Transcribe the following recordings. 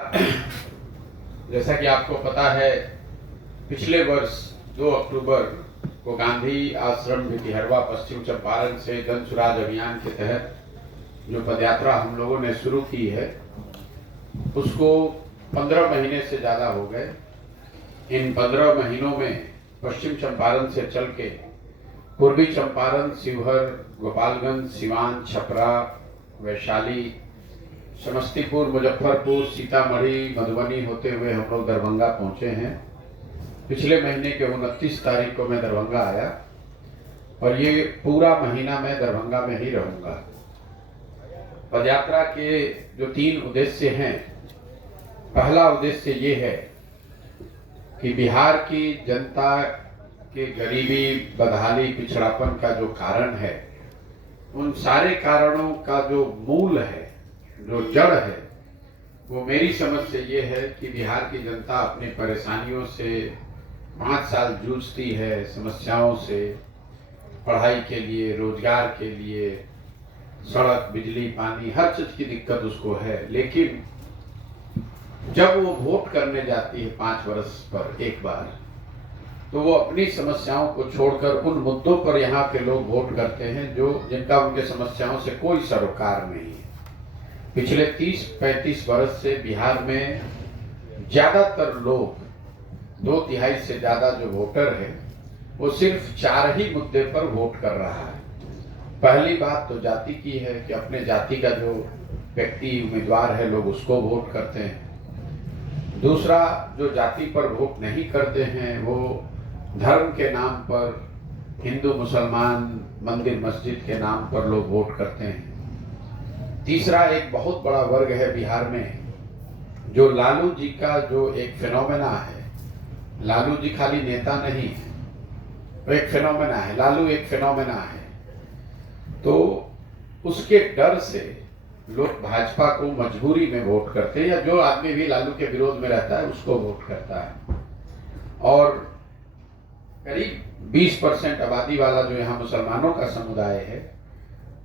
जैसा कि आपको पता है, पिछले वर्ष 2 अक्टूबर को गांधी आश्रम भितिहरवा पश्चिम चंपारण से जन सुराज अभियान के तहत जो पदयात्रा हम लोगों ने शुरू की है, उसको 15 महीने से ज़्यादा हो गए। इन 15 महीनों में पश्चिम चंपारण से चल के पूर्वी चंपारण, शिवहर, गोपालगंज, सिवान, छपरा, वैशाली, समस्तीपुर, मुजफ्फरपुर, सीतामढ़ी, मधुबनी होते हुए हम लोग दरभंगा पहुंचे हैं। पिछले महीने के 29 तारीख को मैं दरभंगा आया और ये पूरा महीना मैं दरभंगा में ही रहूंगा। पदयात्रा के जो 3 उद्देश्य हैं, पहला उद्देश्य ये है कि बिहार की जनता के गरीबी, बदहाली, पिछड़ापन का जो कारण है, उन सारे कारणों का जो मूल है, जो जड़ है, वो मेरी समझ से ये है कि बिहार की जनता अपनी परेशानियों से 5 साल जूझती है, समस्याओं से, पढ़ाई के लिए, रोजगार के लिए, सड़क, बिजली, पानी, हर चीज की दिक्कत उसको है। लेकिन जब वो वोट करने जाती है 5 वर्ष पर एक बार, तो वो अपनी समस्याओं को छोड़कर उन मुद्दों पर यहाँ के लोग वोट करते हैं जो जिनका उनके समस्याओं से कोई सरोकार नहीं है। पिछले 30-35 वर्ष से बिहार में ज्यादातर लोग, 2/3 से ज्यादा जो वोटर है, वो सिर्फ 4 ही मुद्दे पर वोट कर रहा है। पहली बात तो जाति की है कि अपने जाति का जो व्यक्ति उम्मीदवार है, लोग उसको वोट करते हैं। दूसरा, जो जाति पर वोट नहीं करते हैं, वो धर्म के नाम पर, हिंदू मुसलमान, मंदिर मस्जिद के नाम पर लोग वोट करते हैं। तीसरा, एक बहुत बड़ा वर्ग है बिहार में जो लालू जी का जो एक फिनोमेना है। लालू जी खाली नेता नहीं है, वो एक फिनोमेना है। लालू एक फिनोमेना है। तो उसके डर से लोग भाजपा को मजबूरी में वोट करते हैं, या जो आदमी भी लालू के विरोध में रहता है उसको वोट करता है। और करीब 20% आबादी वाला जो यहाँ मुसलमानों का समुदाय है,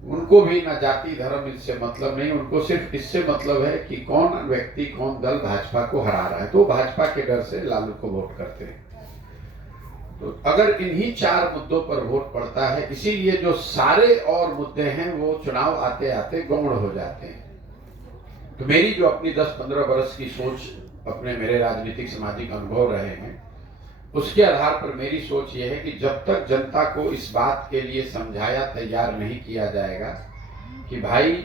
उनको भी ना जाति धर्म इससे मतलब नहीं, उनको सिर्फ इससे मतलब है कि कौन व्यक्ति, कौन दल भाजपा को हरा रहा है, तो भाजपा के डर से लालू को वोट करते हैं। तो अगर इन्हीं 4 मुद्दों पर वोट पड़ता है, इसीलिए जो सारे और मुद्दे हैं वो चुनाव आते आते गौण हो जाते हैं। तो मेरी जो अपनी 10-15 वर्ष की सोच, अपने मेरे राजनीतिक सामाजिक अनुभव रहे हैं, उसके आधार पर मेरी सोच ये है कि जब तक जनता को इस बात के लिए समझाया, तैयार नहीं किया जाएगा कि भाई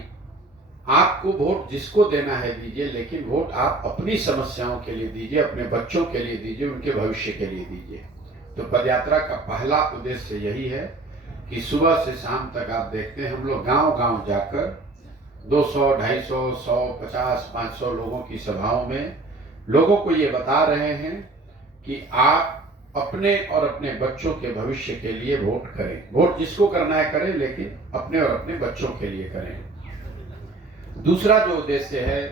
आपको वोट जिसको देना है दीजिए, लेकिन वोट आप अपनी समस्याओं के लिए दीजिए, अपने बच्चों के लिए दीजिए, उनके भविष्य के लिए दीजिए। तो पदयात्रा का पहला उद्देश्य यही है कि सुबह से शाम तक आप देखते हैं हम लोग गांव-गांव जाकर 200, 250, 100, 50, 500 लोगों की सभाओं में लोगों को ये बता रहे हैं कि आप अपने और अपने बच्चों के भविष्य के लिए वोट करें। वोट जिसको करना है करें, लेकिन अपने और अपने बच्चों के लिए करें। दूसरा जो उद्देश्य है,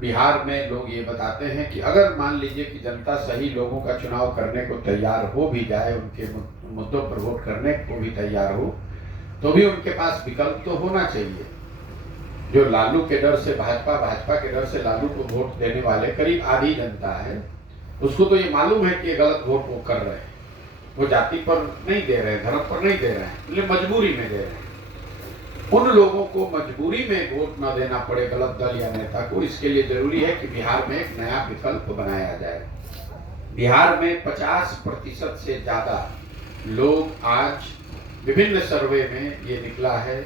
बिहार में लोग ये बताते हैं कि अगर मान लीजिए कि जनता सही लोगों का चुनाव करने को तैयार हो भी जाए, उनके मुद्दों पर वोट करने को भी तैयार हो, तो भी उनके पास विकल्प तो होना चाहिए। जो लालू के डर से भाजपा, भाजपा के डर से लालू को वोट देने वाले करीब आधी जनता है, उसको तो ये मालूम है कि ये गलत वोट वो कर रहे हैं। वो जाति पर नहीं दे रहे हैं, धर्म पर नहीं दे रहे हैं, इसलिए मजबूरी में दे रहे हैं। उन लोगों को मजबूरी में वोट न देना पड़े गलत दल या नेता को, इसके लिए जरूरी है कि बिहार में एक नया विकल्प बनाया जाए। बिहार में 50% से ज्यादा लोग, आज विभिन्न सर्वे में ये निकला है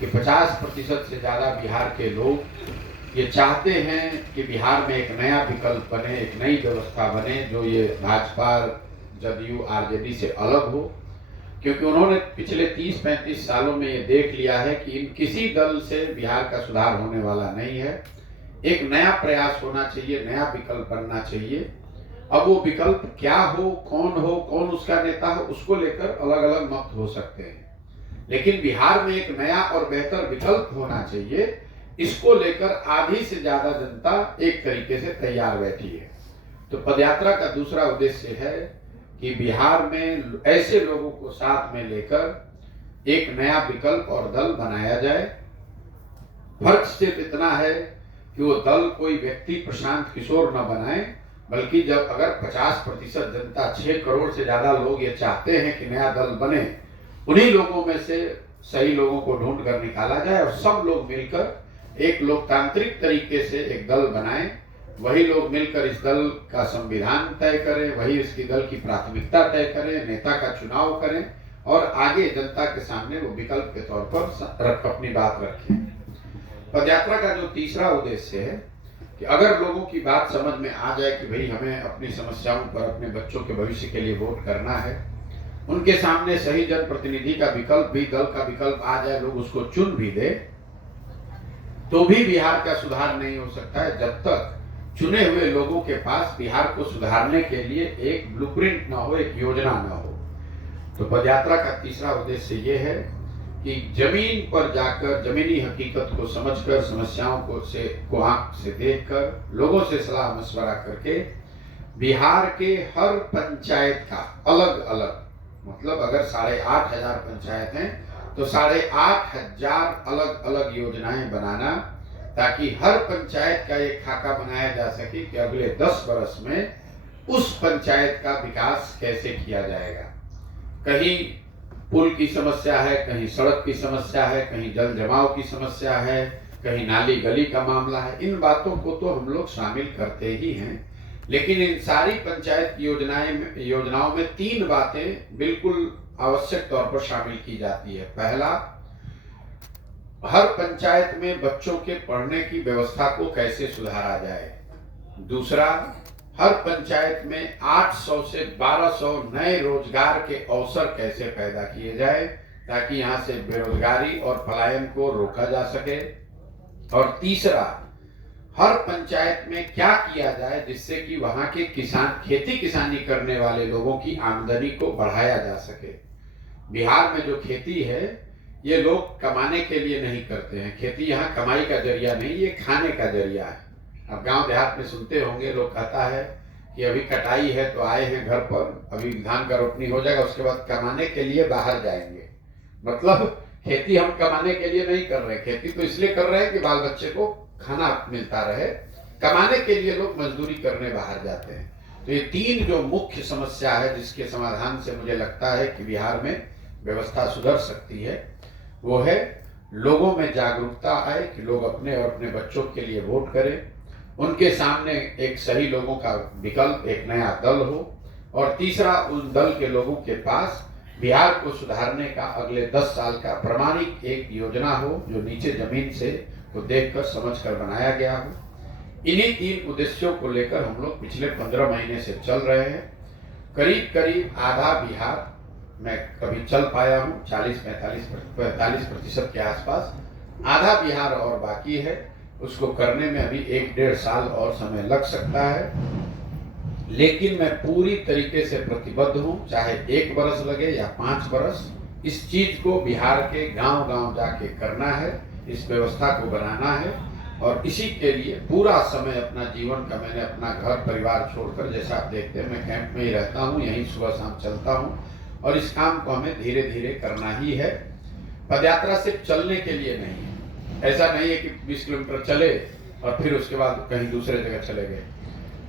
कि 50% से ज्यादा बिहार के लोग ये चाहते हैं कि बिहार में एक नया विकल्प बने, एक नई व्यवस्था बने जो ये भाजपा, जदयू, आरजेडी से अलग हो। क्योंकि उन्होंने पिछले 30-35 सालों में ये देख लिया है कि इन किसी दल से बिहार का सुधार होने वाला नहीं है। एक नया प्रयास होना चाहिए, नया विकल्प बनना चाहिए। अब वो विकल्प क्या हो, कौन उसका नेता हो, उसको लेकर अलग अलग मत हो सकते हैं, लेकिन बिहार में एक नया और बेहतर विकल्प होना चाहिए। इसको लेकर आधी से ज्यादा जनता एक तरीके से तैयार बैठी है। तो पदयात्रा का दूसरा उद्देश्य है कि बिहार में ऐसे लोगों को साथ में लेकर एक नया विकल्प और दल बनाया जाए। फर्क सिर्फ इतना है कि वो दल कोई व्यक्ति प्रशांत किशोर न बनाए, बल्कि जब अगर 50% जनता 6 करोड़ से ज्यादा लोग ये चाहते हैं कि नया दल बने, उन्हीं लोगों में से सही लोगों को ढूंढ कर निकाला जाए और सब लोग मिलकर एक लोकतांत्रिक तरीके से एक दल बनाएं। वही लोग मिलकर इस दल का संविधान तय करें, वही इसकी दल की प्राथमिकता तय करें, नेता का चुनाव करें और आगे जनता के सामने वो विकल्प के तौर पर अपनी बात रखें। पदयात्रा का जो तीसरा उद्देश्य है कि अगर लोगों की बात समझ में आ जाए कि भाई हमें अपनी समस्याओं पर, अपने बच्चों के भविष्य के लिए वोट करना है, उनके सामने सही जनप्रतिनिधि का विकल्प भी, दल का विकल्प आ जाए, लोग उसको चुन भी दे, तो भी बिहार का सुधार नहीं हो सकता है जब तक चुने हुए लोगों के पास बिहार को सुधारने के लिए एक ब्लूप्रिंट ना हो, एक योजना ना हो। तो पदयात्रा का तीसरा उद्देश्य ये है कि जमीन पर जाकर जमीनी हकीकत को समझकर, समस्याओं को आंख से देखकर, लोगों से सलाह मशवरा करके बिहार के हर पंचायत का अलग अलग, मतलब अगर 8,500 पंचायत हैं तो 8,500 अलग अलग योजनाएं बनाना, ताकि हर पंचायत का एक खाका बनाया जा सके कि अगले 10 वर्ष में उस पंचायत का विकास कैसे किया जाएगा। कहीं पुल की समस्या है, कहीं सड़क की समस्या है, कहीं जल जमाव की समस्या है, कहीं नाली गली का मामला है। इन बातों को तो हम लोग शामिल करते ही हैं, लेकिन इन सारी पंचायत की योजनाओं में 3 बातें बिल्कुल आवश्यक तौर पर शामिल की जाती है। पहला, हर पंचायत में बच्चों के पढ़ने की व्यवस्था को कैसे सुधारा जाए। दूसरा, हर पंचायत में 800 से 1200 नए रोजगार के अवसर कैसे पैदा किए जाए, ताकि यहाँ से बेरोजगारी और पलायन को रोका जा सके। और तीसरा, हर पंचायत में क्या किया जाए जिससे कि वहाँ के किसान, खेती किसानी करने वाले लोगों की आमदनी को बढ़ाया जा सके। बिहार में जो खेती है, ये लोग कमाने के लिए नहीं करते हैं। खेती यहाँ कमाई का जरिया नहीं, ये खाने का जरिया है। अब गांव देहात में सुनते होंगे, लोग कहता है कि अभी कटाई है तो आए हैं घर पर, अभी धान का रोपनी हो जाएगा, उसके बाद कमाने के लिए बाहर जाएंगे। मतलब खेती हम कमाने के लिए नहीं कर रहे, खेती तो इसलिए कर रहे हैं कि बाल बच्चे को खाना मिलता रहे। कमाने के लिए लोग मजदूरी करने बाहर जाते हैं। तो ये 3 जो मुख्य समस्या है जिसके समाधान से मुझे लगता है कि बिहार में व्यवस्था सुधर सकती है, वो है लोगों में जागरूकता आए कि लोग अपने और अपने बच्चों के लिए वोट करें, उनके सामने एक सही लोगों का विकल्प, एक नया दल हो, और तीसरा, उन दल के लोगों के पास बिहार को सुधारने का अगले 10 साल का प्रामाणिक एक योजना हो, जो नीचे जमीन से को देखकर समझकर बनाया गया हो। इन्हीं 3 उद्देश्यों को लेकर हम लोग पिछले 15 महीने से चल रहे हैं। करीब करीब आधा बिहार मैं कभी चल पाया हूँ, 40-45% के आसपास। आधा बिहार और बाकी है, उसको करने में अभी 1-1.5 साल और समय लग सकता है, लेकिन मैं पूरी तरीके से प्रतिबद्ध हूँ, चाहे 1 बरस लगे या 5 बरस। इस चीज को बिहार के गांव-गांव जाके करना है, इस व्यवस्था को बनाना है, और इसी के लिए पूरा समय अपना जीवन का मैंने अपना घर परिवार छोड़कर, जैसा आप देखते हैं मैं कैंप में ही रहता हूँ, यहीं सुबह शाम चलता हूँ, और इस काम को हमें धीरे धीरे करना ही है। पदयात्रा सिर्फ चलने के लिए नहीं है, ऐसा नहीं है कि 20 किलोमीटर चले और फिर उसके बाद कहीं दूसरे जगह चले गए।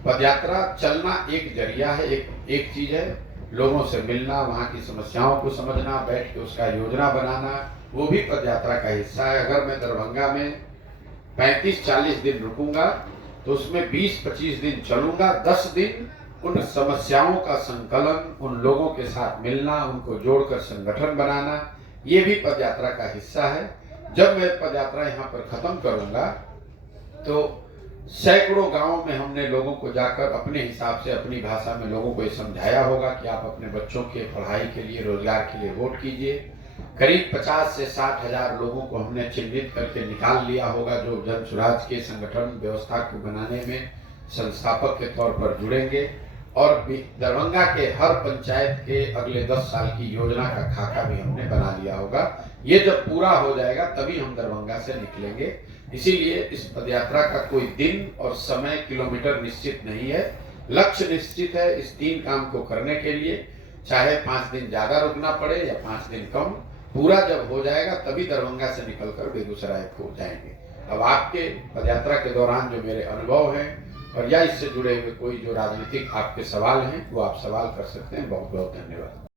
पदयात्रा चलना एक जरिया है, एक चीज है, लोगों से मिलना, वहाँ की समस्याओं को समझना, बैठ के उसका योजना बनाना, वो भी पदयात्रा का हिस्सा है। अगर मैं दरभंगा में 35-40 दिन रुकूंगा तो उसमें 20-25 दिन चलूंगा, 10 दिन उन समस्याओं का संकलन, उन लोगों के साथ मिलना, उनको जोड़कर संगठन बनाना, ये भी पदयात्रा का हिस्सा है। जब मैं पदयात्रा यहाँ पर खत्म करूंगा तो सैकड़ों गांवों में हमने लोगों को जाकर अपने हिसाब से, अपनी भाषा में लोगों को ये समझाया होगा कि आप अपने बच्चों के पढ़ाई के लिए, रोजगार के लिए वोट कीजिए। करीब 50 से 60 हजार लोगों को हमने चिन्हित करके निकाल लिया होगा, जो जन स्वराज के संगठन व्यवस्था को बनाने में संस्थापक के तौर पर जुड़ेंगे, और दरभंगा के हर पंचायत के अगले 10 साल की योजना का खाका भी हमने बना लिया होगा। ये जब पूरा हो जाएगा तभी हम दरभंगा से निकलेंगे। इसीलिए इस पदयात्रा का कोई दिन और समय, किलोमीटर निश्चित नहीं है, लक्ष्य निश्चित है। इस 3 काम को करने के लिए चाहे 5 दिन ज्यादा रुकना पड़े या 5 दिन कम, पूरा जब हो जाएगा तभी दरभंगा से निकलकर बेगूसराय को जाएंगे। अब आपके पदयात्रा के दौरान जो मेरे अनुभव हैं और या इससे जुड़े हुए कोई जो राजनीतिक आपके सवाल हैं वो आप सवाल कर सकते हैं। बहुत बहुत धन्यवाद।